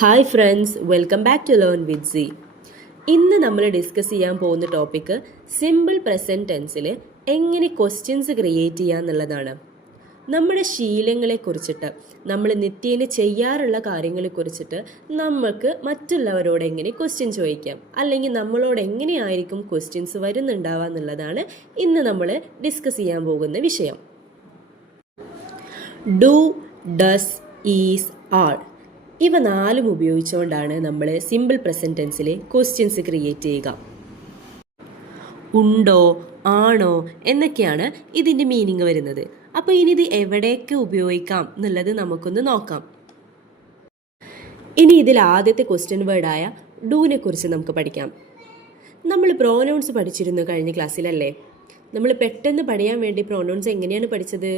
Hi friends welcome back to learn with C ഇന്ന് നമ്മൾ discuss ചെയ്യാൻ പോകുന്ന ടോപ്പിക്ക് സിമ്പിൾ പ്രസന്റ് ടെൻസിൽ എങ്ങനെ ക്വസ്റ്റ്യൻസ് ക്രിയേറ്റ് ചെയ്യുക എന്നുള്ളതാണ്. നമ്മുടെ ശീലങ്ങളെ കുറിച്ചിട്ട് നമ്മൾ നിത്യേന ചെയ്യാറുള്ള കാര്യങ്ങളെ കുറിച്ചിട്ട് നമുക്ക് മറ്റുള്ളവരോട് എങ്ങനെ ക്വസ്റ്റ്യൻ ചോദിക്കാം അല്ലെങ്കിൽ നമ്മളോട് എങ്ങനെയായിരിക്കും ക്വസ്റ്റ്യൻസ് വരുന്നുണ്ടാവുക എന്നുള്ളതാണ് ഇന്ന് നമ്മൾ ഡിസ്കസ് ചെയ്യാൻ പോകുന്ന വിഷയം. ഡു ഡസ് ഈസ് ആൾ ഇവ നാലും ഉപയോഗിച്ചുകൊണ്ടാണ് നമ്മൾ സിമ്പിൾ പ്രസന്റ് ടെൻസിലെ ക്വസ്റ്റ്യൻസ് ക്രിയേറ്റ് ചെയ്യുക. ഉണ്ടോ ആണോ എന്നൊക്കെയാണ് ഇതിന്റെ മീനിങ് വരുന്നത്. അപ്പോൾ ഇനി ഇത് എവിടെയൊക്കെ ഉപയോഗിക്കാം എന്നുള്ളത് നമുക്കൊന്ന് നോക്കാം. ഇനി ഇതിൽ ആദ്യത്തെ ക്വസ്റ്റ്യൻ വേർഡായ ഡൂവിനെ കുറിച്ച് നമുക്ക് പഠിക്കാം. നമ്മൾ പ്രോനൗൺസ് പഠിച്ചിരുന്നു കഴിഞ്ഞ ക്ലാസ്സിലല്ലേ നമ്മൾ പെട്ടെന്ന് പഠിയാൻ വേണ്ടി പ്രോനൗൺസ് എങ്ങനെയാണ് പഠിച്ചത്?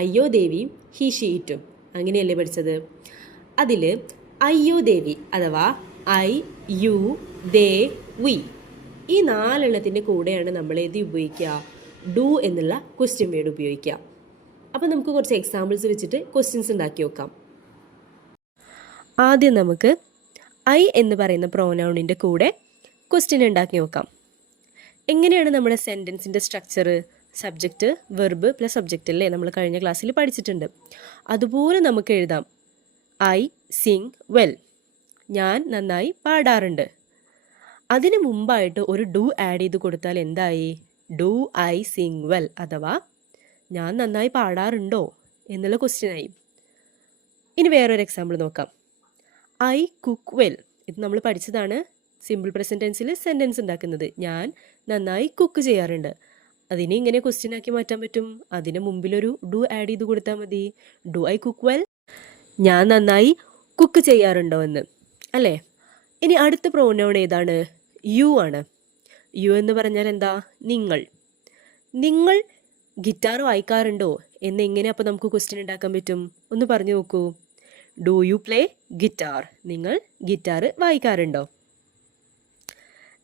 അയ്യോ ദേവിയും ഹി ഷീറ്റും അങ്ങനെയല്ലേ പഠിച്ചത്? അതിൽ അയ്യോ ദേവി അഥവാ ഐ യു ദേ വി. ഈ നാലെണ്ണത്തിന്റെ കൂടെയാണ് നമ്മൾ ഏത് ഉപയോഗിക്കുക. ഡു എന്നുള്ള ക്വസ്റ്റ്യൻ വേർഡ് ഉപയോഗിക്കുക. അപ്പോൾ നമുക്ക് കുറച്ച് എക്സാമ്പിൾസ് വെച്ചിട്ട് ക്വസ്റ്റ്യൻസ് ഉണ്ടാക്കി നോക്കാം. ആദ്യം നമുക്ക് ഐ എന്ന് പറയുന്ന പ്രോനൗണിന്റെ കൂടെ ക്വസ്റ്റ്യൻ ഉണ്ടാക്കി നോക്കാം. എങ്ങനെയാണ് നമ്മുടെ സെന്റൻസിന്റെ structure subject verb plus subject അല്ലേ നമ്മൾ കഴിഞ്ഞ ക്ലാസ്സിൽ പഠിച്ചിട്ടുണ്ട്. അതുപോലെ നമുക്ക് എഴുതാം. I sing well. ഞാൻ നന്നായി പാടാറുണ്ട്. അതിന് മുമ്പായിട്ട് ഒരു ഡു ആഡ് ചെയ്ത് കൊടുത്താൽ എന്തായി? ഡു ഐ സിങ് വെൽ അഥവാ ഞാൻ നന്നായി പാടാറുണ്ടോ എന്നുള്ള ക്വസ്റ്റ്യനായി. ഇനി വേറൊരു എക്സാമ്പിൾ നോക്കാം. I cook well. ഇത് നമ്മൾ പഠിച്ചതാണ് സിമ്പിൾ പ്രസന്റൻസിൽ സെന്റൻസ് ഉണ്ടാക്കുന്നത്. ഞാൻ നന്നായി കുക്ക് ചെയ്യാറുണ്ട്. അതിനെ ഇങ്ങനെ ക്വസ്റ്റ്യൻ ആക്കി മാറ്റാൻ പറ്റും? അതിന് മുമ്പിലൊരു ഡു ആഡ് ചെയ്ത് കൊടുത്താൽ മതി. Do I cook well? ഞാൻ നന്നായി കുക്ക് ചെയ്യാറുണ്ടോ എന്ന്. അല്ലേ? ഇനി അടുത്ത പ്രോനൗൺ ഏതാണ്? യു ആണ്. യു എന്ന് പറഞ്ഞാൽ എന്താ? നിങ്ങൾ. നിങ്ങൾ ഗിറ്റാർ വായിക്കാറുണ്ടോ? എന്ന് അപ്പോൾ നമുക്ക് ക്വസ്റ്റ്യൻ ഉണ്ടാക്കാൻ പറ്റും? ഒന്ന് പറഞ്ഞു നോക്കൂ. ഡു യു പ്ലേ ഗിറ്റാർ നിങ്ങൾ ഗിറ്റാർ വായിക്കാറുണ്ടോ?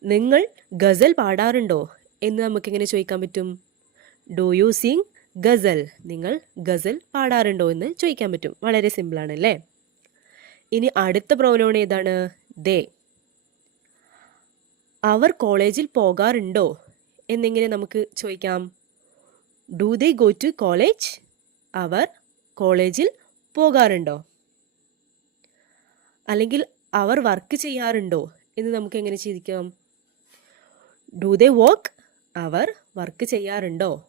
നിങ്ങൾ ഗസൽ പാടാറുണ്ടോ? എന്ന് നമുക്കെങ്ങനെ ചോദിക്കാൻ പറ്റും? Do you sing ghazal. നിങ്ങൾ ഗസൽ പാടാറുണ്ടോ എന്ന് ചോദിക്കാൻ പറ്റും. വളരെ സിമ്പിളാണ് അല്ലേ? ഇനി അടുത്ത പ്രോനോൺ ഏതാണ്? ദേ അവർ കോളേജിൽ പോകാറുണ്ടോ എന്നിങ്ങനെ നമുക്ക് ചോദിക്കാം. Do they go to college അവർ കോളേജിൽ പോകാറുണ്ടോ? അല്ലെങ്കിൽ അവർ വർക്ക് ചെയ്യാറുണ്ടോ എന്ന് നമുക്ക് എങ്ങനെ ചിന്തിക്കാം ഡു ദേ വർക്ക് അവർ വർക്ക് ചെയ്യാറുണ്ടോ?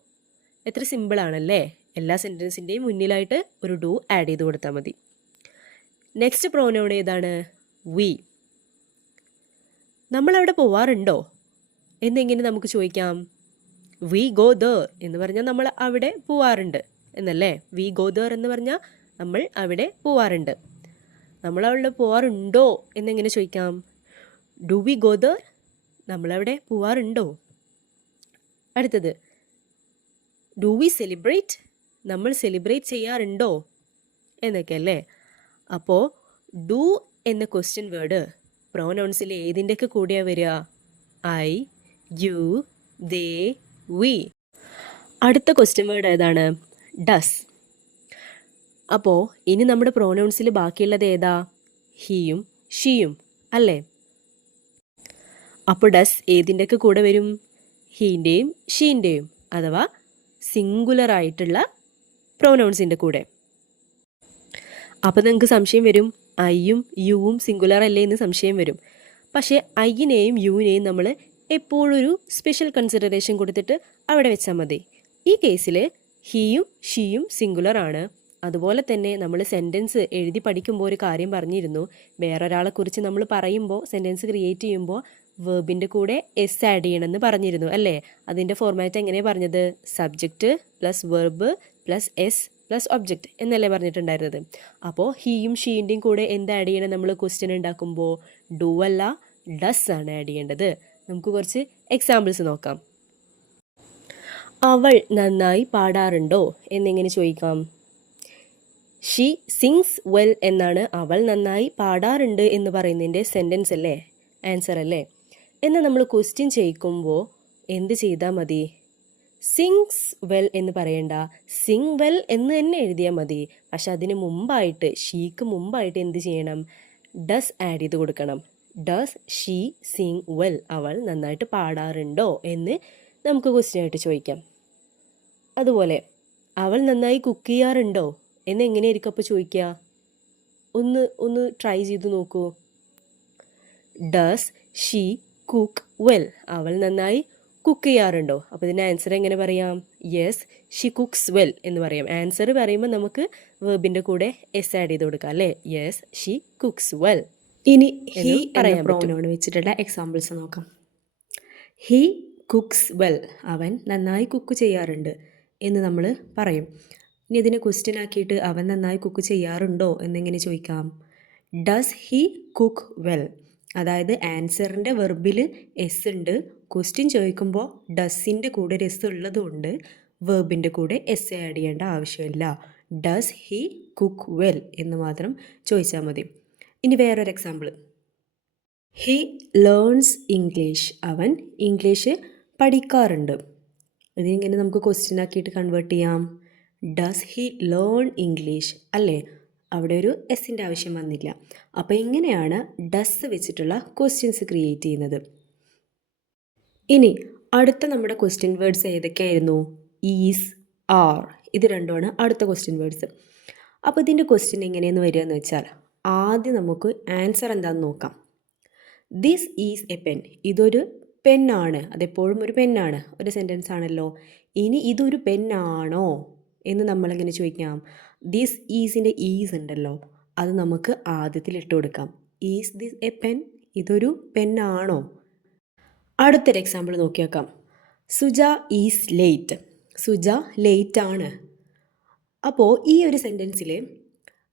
എത്ര സിമ്പിളാണല്ലേ എല്ലാ സെന്റൻസിന്റെയും മുന്നിലായിട്ട് ഒരു ഡു ആഡ് ചെയ്ത് കൊടുത്താൽ മതി. നെക്സ്റ്റ് പ്രോനൗൺ ഏതാണ്? വി നമ്മളവിടെ പോവാറുണ്ടോ? എന്നെങ്ങനെ നമുക്ക് ചോദിക്കാം? വി ഗോ ദർ എന്ന് പറഞ്ഞാൽ നമ്മൾ അവിടെ പോവാറുണ്ട് എന്നല്ലേ? വി ഗോ ദർ എന്ന് പറഞ്ഞാൽ നമ്മൾ അവിടെ പോവാറുണ്ട്. നമ്മൾ അവിടെ പോവാറുണ്ടോ എന്നെങ്ങനെ ചോദിക്കാം? ഡു വി ഗോ ദർ നമ്മളവിടെ പോവാറുണ്ടോ? അടുത്തത്. ഡു വി സെലിബ്രേറ്റ് നമ്മൾ സെലിബ്രേറ്റ് ചെയ്യാറുണ്ടോ? എന്നൊക്കെ അല്ലേ? അപ്പോൾ ഡു എന്ന ക്വസ്റ്റ്യൻ വേർഡ് പ്രോനൗൺസിൽ ഏതിന്റെയൊക്കെ കൂടിയാണ് വരിക? ഐ യു ദേ വി അടുത്ത ക്വസ്റ്റ്യൻ വേർഡ് ഏതാണ്? ഡസ് അപ്പോൾ ഇനി നമ്മുടെ പ്രോനൗൺസിൽ ബാക്കിയുള്ളത് ഏതാ? ഹിയും ഷിയും അല്ലേ? അപ്പോൾ ഡസ് ഏതിന്റെയൊക്കെ കൂടെ വരും? ഹീന്റെയും ഷീന്റെയും അഥവാ സിംഗുലർ ആയിട്ടുള്ള പ്രോനൗൺസിന്റെ കൂടെ. അപ്പോൾ നിങ്ങൾക്ക് സംശയം വരും. ഐയും യുവും സിംഗുലർ അല്ലേ എന്ന് സംശയം വരും. പക്ഷേ ഐയിനെയും യുവിനെയും നമ്മൾ എപ്പോഴൊരു സ്പെഷ്യൽ കൺസിഡറേഷൻ കൊടുത്തിട്ട് അവിടെ വെച്ചാൽ മതി. ഈ കേസിൽ ഹീയും ഷീയും സിംഗുലർ ആണ്. അതുപോലെ തന്നെ നമ്മൾ സെന്റൻസ് എഴുതി പഠിക്കുമ്പോൾ ഒരു കാര്യം പറഞ്ഞിരുന്നു. വേറൊരാളെക്കുറിച്ച് നമ്മൾ പറയുമ്പോൾ സെന്റൻസ് ക്രിയേറ്റ് ചെയ്യുമ്പോൾ വേർബിന്റെ കൂടെ എസ് ആഡ് ചെയ്യണമെന്ന് പറഞ്ഞിരുന്നു അല്ലേ? അതിന്റെ ഫോർമാറ്റ് എങ്ങനെയാണ് പറഞ്ഞത്? Subject plus verb plus S plus object എന്നല്ലേ പറഞ്ഞിട്ടുണ്ടായിരുന്നത്? അപ്പോൾ ഹീയും ഷീന്റെയും കൂടെ എന്ത് ആഡ് ചെയ്യണം? നമ്മൾ ക്വസ്റ്റ്യൻ ഉണ്ടാക്കുമ്പോൾ ഡു അല്ല ഡസ് ആണ് ആഡ് ചെയ്യേണ്ടത്. നമുക്ക് കുറച്ച് എക്സാമ്പിൾസ് നോക്കാം. അവൾ നന്നായി പാടാറുണ്ടോ എന്നെങ്ങനെ ചോദിക്കാം? ഷീ സിങ്സ് വെൽ എന്നാണ് അവൾ നന്നായി പാടാറുണ്ട് എന്ന് പറയുന്നതിന്റെ സെന്റൻസ് അല്ലേ? ആൻസർ അല്ലേ? എന്നാൽ നമ്മൾ ക്വസ്റ്റ്യൻ ചെയ്യിക്കുമ്പോൾ എന്ത് ചെയ്താൽ മതി? സിങ്സ് വെൽ എന്ന് പറയണ്ട. സിങ് വെൽ എന്ന് തന്നെ എഴുതിയാൽ മതി. പക്ഷെ അതിന് മുമ്പായിട്ട് ഷീക്ക് മുമ്പായിട്ട് എന്ത് ചെയ്യണം? ഡസ് ആഡ് ചെയ്ത് കൊടുക്കണം. ഡസ് ഷീ സിങ് വെൽ അവൾ നന്നായിട്ട് പാടാറുണ്ടോ എന്ന് നമുക്ക് ക്വസ്റ്റ്യൻ ആയിട്ട് ചോദിക്കാം. അതുപോലെ അവൾ നന്നായി കുക്ക് ചെയ്യാറുണ്ടോ എന്ന് എങ്ങനെയായിരിക്കും അപ്പോൾ ചോദിക്കുക? ഒന്ന് ഒന്ന് ട്രൈ ചെയ്ത് നോക്കൂ. ഡസ് ഷീ കുക്ക് വെൽ അവൾ നന്നായി കുക്ക് ചെയ്യാറുണ്ടോ? അപ്പോൾ ഇതിന്റെ ആൻസർ എങ്ങനെ പറയാം? യെസ് ഷി കുക്സ് വെൽ എന്ന് പറയാം. ആൻസർ പറയുമ്പോൾ നമുക്ക് വേബിന്റെ കൂടെ എസ് ആഡ് ചെയ്ത് കൊടുക്കാം അല്ലേ? യെസ് ഷി കുക്സ് വെൽ ഇനി ഹി പറയാൻ പ്രോനോൺ വെച്ചിട്ടുള്ള എക്സാമ്പിൾസ് നോക്കാം. ഹി കുക്സ് വെൽ അവൻ നന്നായി കുക്ക് ചെയ്യാറുണ്ട് എന്ന് നമ്മൾ പറയും. ഇനി ഇതിനെ ക്വസ്റ്റ്യൻ ആക്കിയിട്ട് അവൻ നന്നായി കുക്ക് ചെയ്യാറുണ്ടോ എന്നെങ്ങനെ ചോദിക്കാം? ഡസ് ഹി കുക്ക് വെൽ അതായത് ആൻസറിന്റെ വെർബിൽ എസ് ഉണ്ട്. ക്വസ്റ്റ്യൻ ചോദിക്കുമ്പോൾ ഡസിന്റെ കൂടെ ഒരു എസ് ഉള്ളതുകൊണ്ട് വെർബിന്റെ കൂടെ എസ് ആഡ് ചെയ്യേണ്ട ആവശ്യമില്ല. ഡസ് ഹി കുക്ക് വെൽ എന്ന് മാത്രം ചോദിച്ചാൽ മതി. ഇനി വേറൊരു എക്സാമ്പിൾ ഹി ലേൺസ് ഇംഗ്ലീഷ്. അവൻ ഇംഗ്ലീഷ് പഠിക്കാറുണ്ട്. ഇതിങ്ങനെ നമുക്ക് ക്വസ്റ്റ്യൻ ആക്കിയിട്ട് കൺവേർട്ട് ചെയ്യാം. ഡസ് ഹി ലേൺ ഇംഗ്ലീഷ് അല്ലേ? അവിടെ ഒരു എസിന്റെ ആവശ്യം വന്നില്ല. അപ്പോൾ ഇങ്ങനെയാണ് ഡസ് വെച്ചിട്ടുള്ള ക്വസ്റ്റ്യൻസ് ക്രിയേറ്റ് ചെയ്യുന്നത്. ഇനി അടുത്ത നമ്മുടെ ക്വസ്റ്റ്യൻ വേർഡ്സ് ഏതൊക്കെയായിരുന്നു? ഈസ് ആർ ഇത് രണ്ടുമാണ് അടുത്ത ക്വസ്റ്റ്യൻ വേർഡ്സ് അപ്പോൾ ഇതിന്റെ ക്വസ്റ്റ്യൻ എങ്ങനെയെന്ന് വരിക എന്ന് വെച്ചാൽ ആദ്യം നമുക്ക് ആൻസർ എന്താണെന്ന് നോക്കാം. ദിസ് ഈസ് എ പെൻ ഇതൊരു പെന്നാണ് അതെപ്പോഴും ഒരു പെന്നാണ് ഒരു സെന്റൻസ് ആണല്ലോ. ഇനി ഇതൊരു പെന്നാണോ എന്ന് നമ്മളിങ്ങനെ ചോദിക്കാം? ദിസ് ഈസിന്റെ ഈസ് ഉണ്ടല്ലോ. അത് നമുക്ക് ആദ്യത്തിൽ ഇട്ട് കൊടുക്കാം. ഈസ് ദിസ് എ പെൻ ഇതൊരു പെന്നാണോ അടുത്തൊരു എക്സാമ്പിൾ നോക്കി നോക്കാം Suja is late Suja late ആണ്. അപ്പോൾ ഈ ഒരു സെന്റൻസിൽ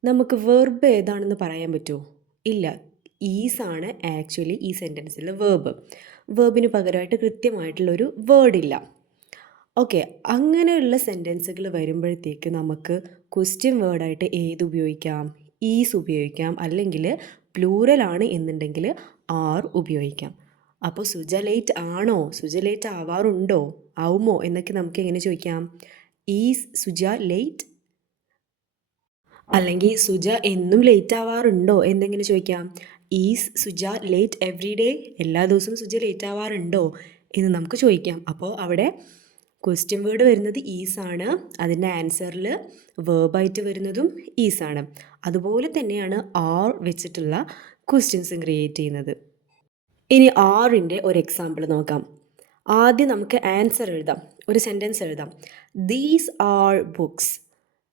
നമുക്ക് വെർബ് ഏതാണെന്ന് പറയാൻ പറ്റുമോ ഇല്ല. ഈസ് ആണ് ആക്ച്വലി ഈ സെന്റൻസിലെ വേർബ് വേർബിന് പകരമായിട്ട് കൃത്യമായിട്ടുള്ളൊരു വേർഡില്ല ഓക്കെ അങ്ങനെയുള്ള സെന്റൻസുകൾ വരുമ്പോഴത്തേക്ക് നമുക്ക് ക്വസ്റ്റ്യൻ വേർഡായിട്ട് ഏത് ഉപയോഗിക്കാം? ഈസ് ഉപയോഗിക്കാം. അല്ലെങ്കിൽ പ്ലൂറലാണ് എന്നുണ്ടെങ്കിൽ ആർ ഉപയോഗിക്കാം. അപ്പോൾ സുജ ലേറ്റ് ആണോ? സുജ ലേറ്റ് ആവാറുണ്ടോ? ആവുമോ? എന്നൊക്കെ നമുക്ക് എങ്ങനെ ചോദിക്കാം? ഈസ് സുജ ലേറ്റ് അല്ലെങ്കിൽ സുജ എന്നും ലേറ്റ് ആവാറുണ്ടോ? എന്തെങ്ങനെ ചോദിക്കാം? Is Suja late every day എല്ലാ ദിവസവും സുജ ലേറ്റ് ആവാറുണ്ടോ? എന്ന് നമുക്ക് ചോദിക്കാം. അപ്പോൾ അവിടെ ക്വസ്റ്റ്യൻ വേർഡ് വരുന്നത് ഈസാണ് അതിന്റെ ആൻസറിൽ വേർബായിട്ട് വരുന്നതും ഈസാണ് അതുപോലെ തന്നെയാണ് ആർ വെച്ചിട്ടുള്ള ക്വസ്റ്റ്യൻസും ക്രിയേറ്റ് ചെയ്യുന്നത്. ഇനി ആറിന്റെ ഒരു എക്സാമ്പിൾ നോക്കാം. ആദ്യം നമുക്ക് ആൻസർ എഴുതാം. ഒരു സെന്റൻസ് എഴുതാം. ദീസ് ആർ ബുക്സ്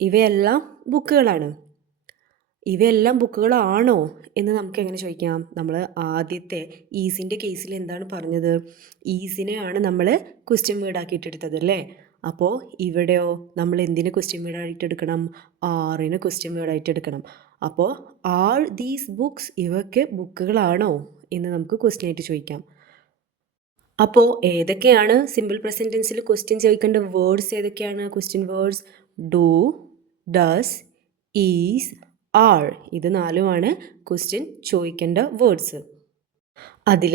ഇവയെല്ലാം ബുക്കുകളാണ് ഇവയെല്ലാം ബുക്കുകളാണോ എന്ന് നമുക്ക് എങ്ങനെ ചോദിക്കാം. നമ്മൾ ആദ്യത്തെ ഈസിന്റെ കേസിൽ എന്താണ് പറഞ്ഞത്? ഈസിനെയാണ് നമ്മൾ ക്വസ്റ്റ്യൻ വേർഡ് ആക്കിയിട്ട് എടുത്തത് അല്ലേ? അപ്പോൾ ഇവിടെയോ നമ്മൾ എന്തിനെ ക്വസ്റ്റ്യൻ വേർഡ് ആയിട്ട് എടുക്കണം ആറിന് ക്വസ്റ്റ്യൻ വേർഡ് ആയിട്ട് എടുക്കണം അപ്പോൾ ആൾ ദീസ് ബുക്സ് ഇവയ്ക്ക് ബുക്കുകളാണോ എന്ന് നമുക്ക് ക്വസ്റ്റ്യൻ ആയിട്ട് ചോദിക്കാം. അപ്പോൾ ഏതൊക്കെയാണ് സിമ്പിൾ പ്രസന്റൻസിൽ ക്വസ്റ്റ്യൻ ചോദിക്കേണ്ട വേർഡ്സ് ഏതൊക്കെയാണ്? Question words do does is are. ഇത് നാലുമാണ് ക്വസ്റ്റ്യൻ ചോദിക്കേണ്ട വേർഡ്സ് അതിൽ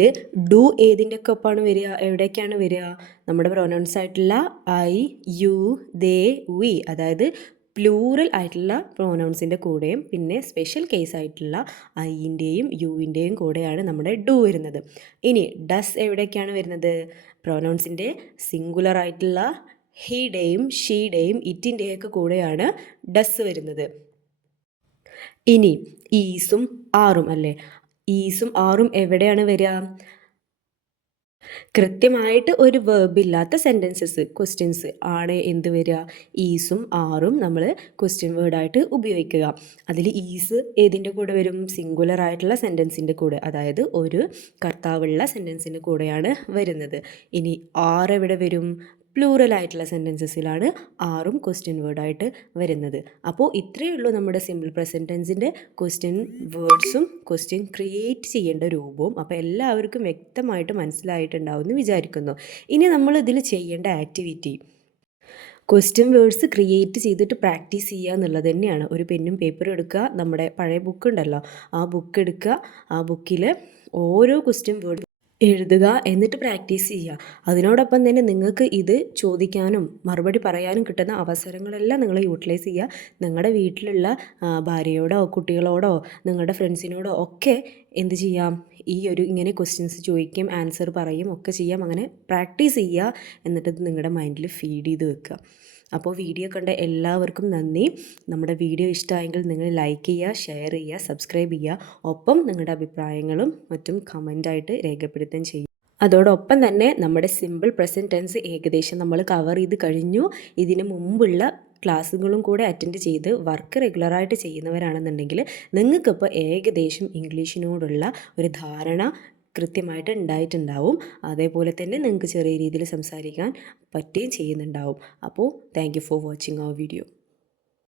ഡു ഏതിന്റെ ഒക്കെ ഒപ്പമാണ് വരിക? എവിടേക്കാണ് വരിക? നമ്മുടെ പ്രൊനൗൺസ് ആയിട്ടുള്ള ഐ യു ദേ വി അതായത് പ്ലൂറൽ ആയിട്ടുള്ള പ്രൊനൗൺസിന്റെ കൂടെയും പിന്നെ സ്പെഷ്യൽ കേസ് ആയിട്ടുള്ള ഐന്റെയും യുവിന്റെയും കൂടെയാണ് നമ്മുടെ ഡു വരുന്നത്. ഇനി ഡസ് എവിടേക്കാണ് വരുന്നത്? പ്രൊനൗൺസിന്റെ സിംഗുലർ ആയിട്ടുള്ള ഹീഡേയും ഷീഡേയും ഇറ്റിന്റെയൊക്കെ കൂടെയാണ് ഡസ് വരുന്നത്. ഇനി ഈസും ആറും അല്ലേ? ഈസും ആറും എവിടെയാണ് വരിക? കൃത്യമായിട്ട് ഒരു വേർബ് ഇല്ലാത്ത സെന്റൻസസ് ക്വസ്റ്റ്യൻസ് ആണ് എന്ത് വരിക? ഈസും ആറും നമ്മൾ ക്വസ്റ്റ്യൻ വേർഡായിട്ട് ഉപയോഗിക്കുക. അതിൽ ഈസ് ഏതിന്റെ കൂടെ വരും? സിംഗുലർ ആയിട്ടുള്ള സെന്റൻസിന്റെ കൂടെ അതായത് ഒരു കർത്താവുള്ള സെന്റൻസിന്റെ കൂടെയാണ് വരുന്നത്. ഇനി ആറ് എവിടെ വരും? പ്ലൂറൽ ആയിട്ടുള്ള സെന്റൻസസിലാണ് ആറും ക്വസ്റ്റ്യൻ വേർഡായിട്ട് വരുന്നത്. അപ്പോൾ ഇത്രയേ ഉള്ളൂ നമ്മുടെ സിമ്പിൾ പ്രസന്റ് ടെൻസിന്റെ ക്വസ്റ്റ്യൻ വേർഡ്സും ക്വസ്റ്റ്യൻ ക്രിയേറ്റ് ചെയ്യേണ്ട രൂപവും. അപ്പോൾ എല്ലാവർക്കും വ്യക്തമായിട്ട് മനസ്സിലായിട്ടുണ്ടാവും എന്ന് വിചാരിക്കുന്നു. ഇനി നമ്മൾ ഇതിൽ ചെയ്യേണ്ട ആക്ടിവിറ്റി ക്വസ്റ്റ്യൻ വേർഡ്സ് ക്രിയേറ്റ് ചെയ്തിട്ട് പ്രാക്ടീസ് ചെയ്യുക എന്നുള്ളത് തന്നെയാണ്. ഒരു പെന്നും പേപ്പറും എടുക്കുക. നമ്മുടെ പഴയ ബുക്ക് ഉണ്ടല്ലോ. ആ ബുക്ക് എടുക്കുക. ആ ബുക്കിൽ ഓരോ ക്വസ്റ്റ്യൻ വേർഡ് എഴുതുക എന്നിട്ട് പ്രാക്ടീസ് ചെയ്യുക. അതിനോടൊപ്പം തന്നെ നിങ്ങൾക്ക് ഇത് ചോദിക്കാനും മറുപടി പറയാനും കിട്ടുന്ന അവസരങ്ങളെല്ലാം നിങ്ങൾ യൂട്ടിലൈസ് ചെയ്യുക. നിങ്ങളുടെ വീട്ടിലുള്ള ഭാര്യയോടോ കുട്ടികളോടോ നിങ്ങളുടെ ഫ്രണ്ട്സിനോടോ ഒക്കെ എന്ത് ചെയ്യാം? ഈ ഒരു ഇങ്ങനെ ക്വസ്റ്റ്യൻസ് ചോദിക്കും ആൻസർ പറയും ഒക്കെ ചെയ്യാം. അങ്ങനെ പ്രാക്ടീസ് ചെയ്യുക എന്നിട്ട് ഇത് നിങ്ങളുടെ മൈൻഡിൽ ഫീഡ് ചെയ്ത് വെക്കുക. അപ്പോൾ വീഡിയോ കണ്ട എല്ലാവർക്കും നന്ദി. നമ്മുടെ വീഡിയോ ഇഷ്ടമായെങ്കിൽ നിങ്ങൾ ലൈക്ക് ചെയ്യുക ഷെയർ ചെയ്യുക സബ്സ്ക്രൈബ് ചെയ്യുക. ഒപ്പം നിങ്ങളുടെ അഭിപ്രായങ്ങളും മറ്റും കമന്റായിട്ട് രേഖപ്പെടുത്തുകയും ചെയ്യുക അതോടൊപ്പം തന്നെ നമ്മുടെ സിമ്പിൾ പ്രസന്റ് ടെൻസ് ഏകദേശം നമ്മൾ കവർ ചെയ്ത് കഴിഞ്ഞു. ഇതിന് മുമ്പുള്ള ക്ലാസ്സുകളും കൂടെ അറ്റൻഡ് ചെയ്ത് വർക്ക് റെഗുലറായിട്ട് ചെയ്യുന്നവരാണെന്നുണ്ടെങ്കിൽ നിങ്ങൾക്കിപ്പോൾ ഏകദേശം ഇംഗ്ലീഷിനോടുള്ള ഒരു ധാരണ കൃത്യമായിട്ട് ഉണ്ടായിട്ടുണ്ടാവും. അതേപോലെ തന്നെ നിങ്ങൾക്ക് ചെറിയ രീതിയിൽ സംസാരിക്കാൻ പറ്റുകയും ചെയ്യുന്നുണ്ടാവും. അപ്പോൾ thank for watching our video